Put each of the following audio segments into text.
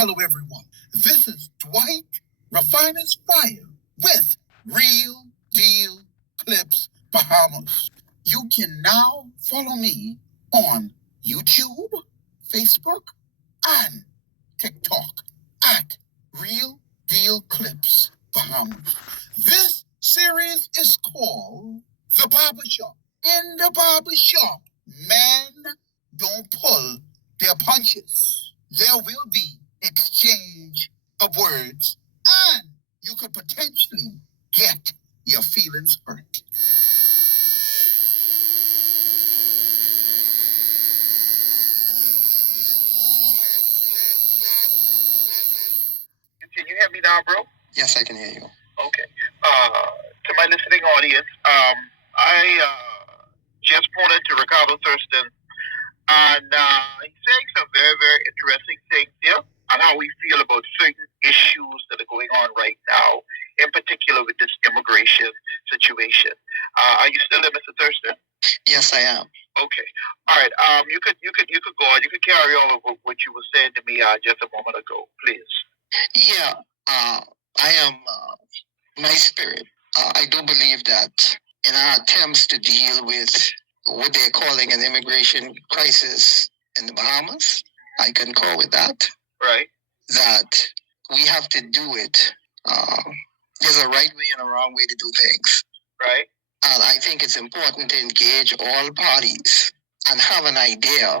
Hello, everyone. This is Dwight Refiner's Fire with Real Deal Clips Bahamas. You can now follow me on YouTube, Facebook, and TikTok at Real Deal Clips Bahamas. This series is called The Barber Shop. In the barber shop, men don't pull their punches. There will be exchange of words, and you could potentially get your feelings hurt. Can you hear me now, bro? Yes, I can hear you. Okay. To my listening audience, I just pointed to Ricardo Thurston, and he's saying some very, very interesting things here on how we feel about certain issues that are going on right now, in particular with this immigration situation. Are you still there, Mr. Thurston? Yes, I am. Okay. All right. You could go on. You could carry on with what you were saying to me just a moment ago, please. Yeah. I am my spirit. I do believe that in our attempts to deal with what they're calling an immigration crisis in the Bahamas, I concur with that. Right. That we have to do it. There's a right way and a wrong way to do things. Right. And I think it's important to engage all parties and have an idea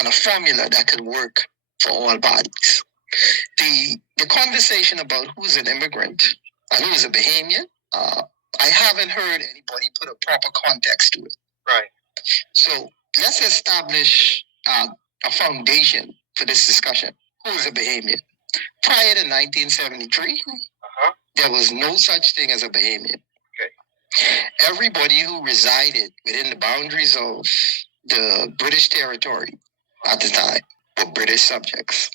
and a formula that could work for all parties. The conversation about who's an immigrant and who's a Bahamian, I haven't heard anybody put a proper context to it. Right. So let's establish a foundation for this discussion. Who is a Bahamian? Prior to 1973, there was no such thing as a Bahamian. Okay. Everybody who resided within the boundaries of the British territory at the time were British subjects.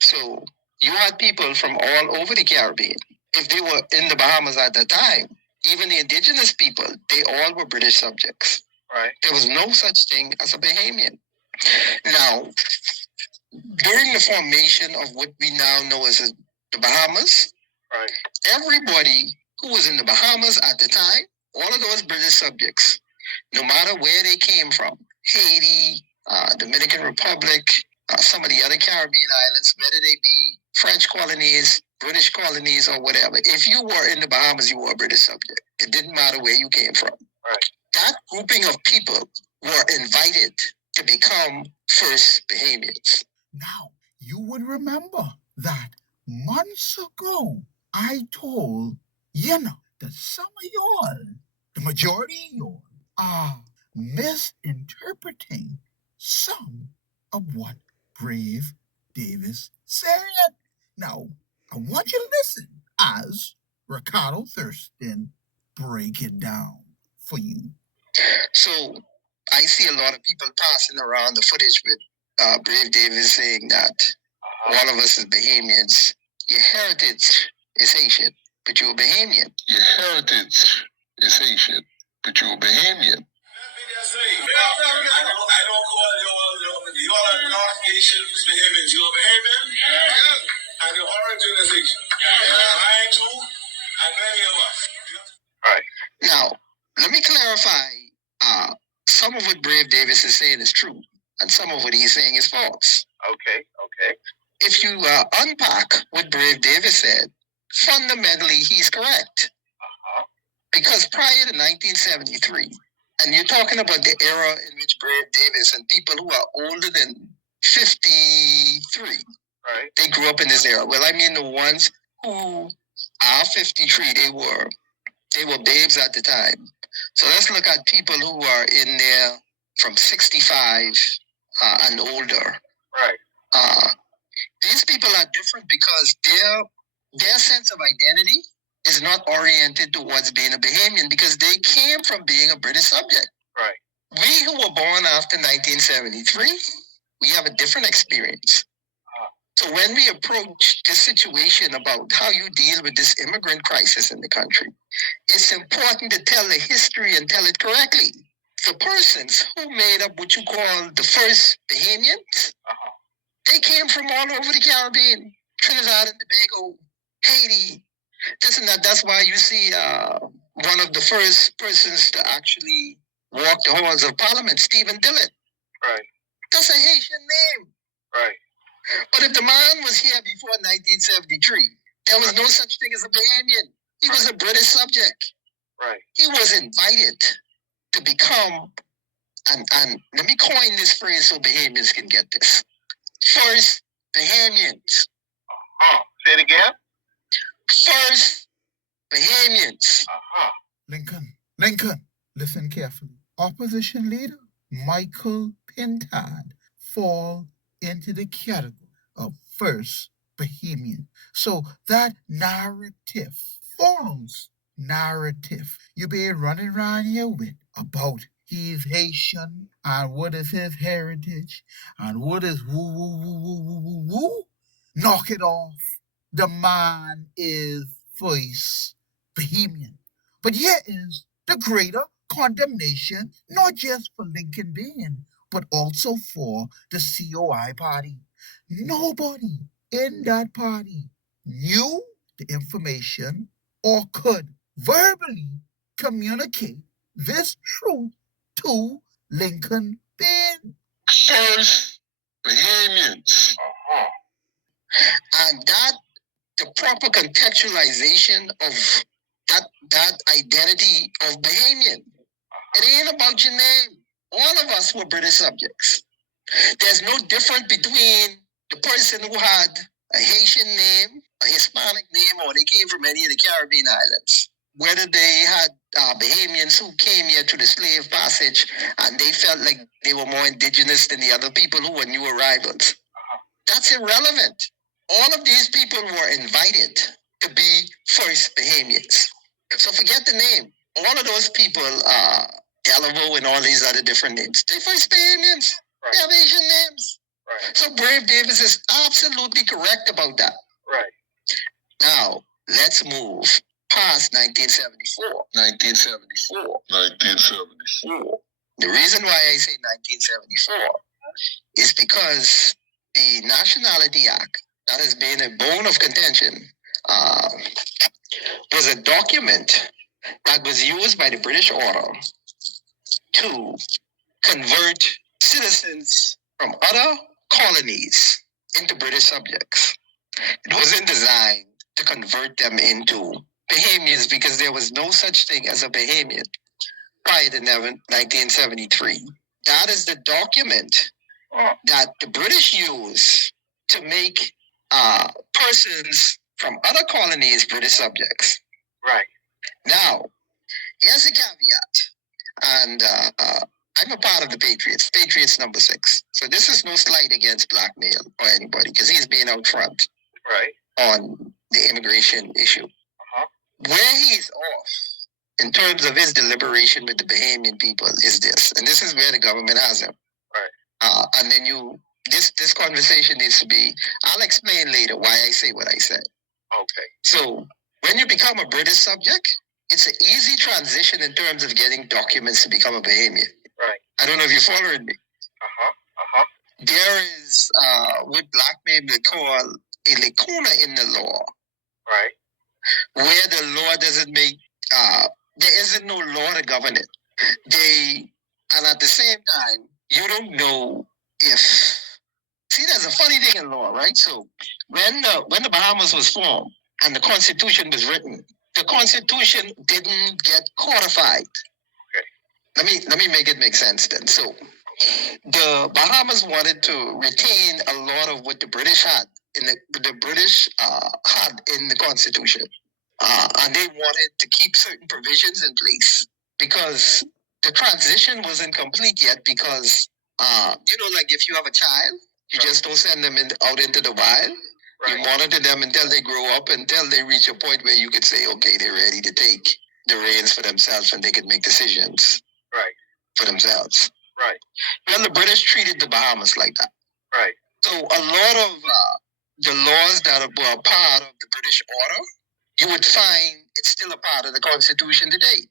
So you had people from all over the Caribbean. If they were in the Bahamas at the time, even the indigenous people, they all were British subjects. Right. There was no such thing as a Bahamian. Now, during the formation of what we now know as the Bahamas, right, everybody who was in the Bahamas at the time, all of those British subjects, no matter where they came from, Haiti, Dominican Republic, some of the other Caribbean islands, whether they be French colonies, British colonies, or whatever. If you were in the Bahamas, you were a British subject. It didn't matter where you came from. Right. That grouping of people were invited to become first Bahamians. Now, you would remember that months ago, I told that some of y'all, the majority of y'all, are misinterpreting some of what Brave Davis said. Now, I want you to listen as Ricardo Thurston break it down for you. So, I see a lot of people passing around the footage with Brave Davis saying that all of us as Bahamians, your heritage is Haitian, but you're a Bahamian. Your heritage is Haitian, but you're a Bahamian. I don't call you all North Asians Bahamians. You're a Bahamian, and your origin is Haitian. Mine too, and many of us. All right. Now, let me clarify. Some of what Brave Davis is saying is true, and some of what he's saying is false. Okay. If you unpack what Brave Davis said, fundamentally he's correct. Because prior to 1973, and you're talking about the era in which Brave Davis and people who are older than 53, right, they grew up in this era. Well, I mean the ones who are 53, they were babes at the time. So let's look at people who are in there from 65 and older. Right. These people are different because their sense of identity is not oriented towards being a Bahamian because they came from being a British subject. Right. We who were born after 1973, we have a different experience. So when we approach this situation about how you deal with this immigrant crisis in the country, it's important to tell the history and tell it correctly. The persons who made up what you call the first Bahamians, they came from all over the Caribbean. Trinidad and Tobago, Haiti, this and that. That's why you see one of the first persons to actually walk the halls of Parliament, Stephen Dillon. Right. That's a Haitian name. Right. But if the man was here before 1973, there was no such thing as a Bahamian. He was a British subject. Right. He was invited to become, and let me coin this phrase so Bahamians can get this. First Bahamians. Say it again. First Bahamians. Lincoln, listen carefully. Opposition leader Michael Pintard fall into the category of first Bahamian. So that narrative, false narrative, you be running around here with about he's Haitian and what is his heritage and what is woo woo woo woo woo woo woo. Knock it off. The man is first Bahamian. But here is the greater condemnation, not just for Lincoln being, but also for the COI party. Nobody in that party knew the information or could verbally communicate this truth to Lincoln being. First Bahamians. And that, the proper contextualization of that identity of Bahamian. It ain't about your name. All of us were British subjects. There's no difference between the person who had a Haitian name, a Hispanic name, or they came from any of the Caribbean islands. Whether they had Bahamians who came here through the slave passage and they felt like they were more indigenous than the other people who were new arrivals. That's irrelevant. All of these people were invited to be first Bahamians. So forget the name. All of those people, Delavo and all these other different names, they're first Bahamians. Right. They have Asian names. Right. So Brave Davis is absolutely correct about that. Right. Now, let's move past 1974. 1974. 1974. The reason why I say 1974 is because the Nationality Act, that has been a bone of contention, was a document that was used by the British order to convert citizens from other colonies into British subjects. It wasn't designed to convert them into Bahamians because there was no such thing as a Bahamian prior to 1973. That is the document that the British used to make persons from other colonies British subjects. Right. Now, here's a caveat, and I'm a part of the Patriots number 6. So this is no slight against black male or anybody, because he's being out front on the immigration issue. Where he's off in terms of his deliberation with the Bahamian people is this, and this is where the government has him. Right. And then this conversation needs to be, I'll explain later why I say what I said. Okay. So when you become a British subject, it's an easy transition in terms of getting documents to become a Bahamian. Right. I don't know if you're following me. There is what black men would call a lacuna in the law. Right. Where the law doesn't make, there isn't no law to govern it. And at the same time, you don't know if, see, there's a funny thing in law, right? So when the Bahamas was formed and the Constitution was written, the Constitution didn't get codified. Okay. Let me make it make sense then. So the Bahamas wanted to retain a lot of what the British had in the British had in the Constitution, and they wanted to keep certain provisions in place because the transition wasn't complete yet. Because like if you have a child, you just don't send them out into the wild. Right. You monitor them until they grow up, until they reach a point where you could say, okay, they're ready to take the reins for themselves and they could make decisions for themselves. Right. Well, the British treated the Bahamas like that. Right. So a lot of the laws that were part of the British order, you would find it's still a part of the Constitution today.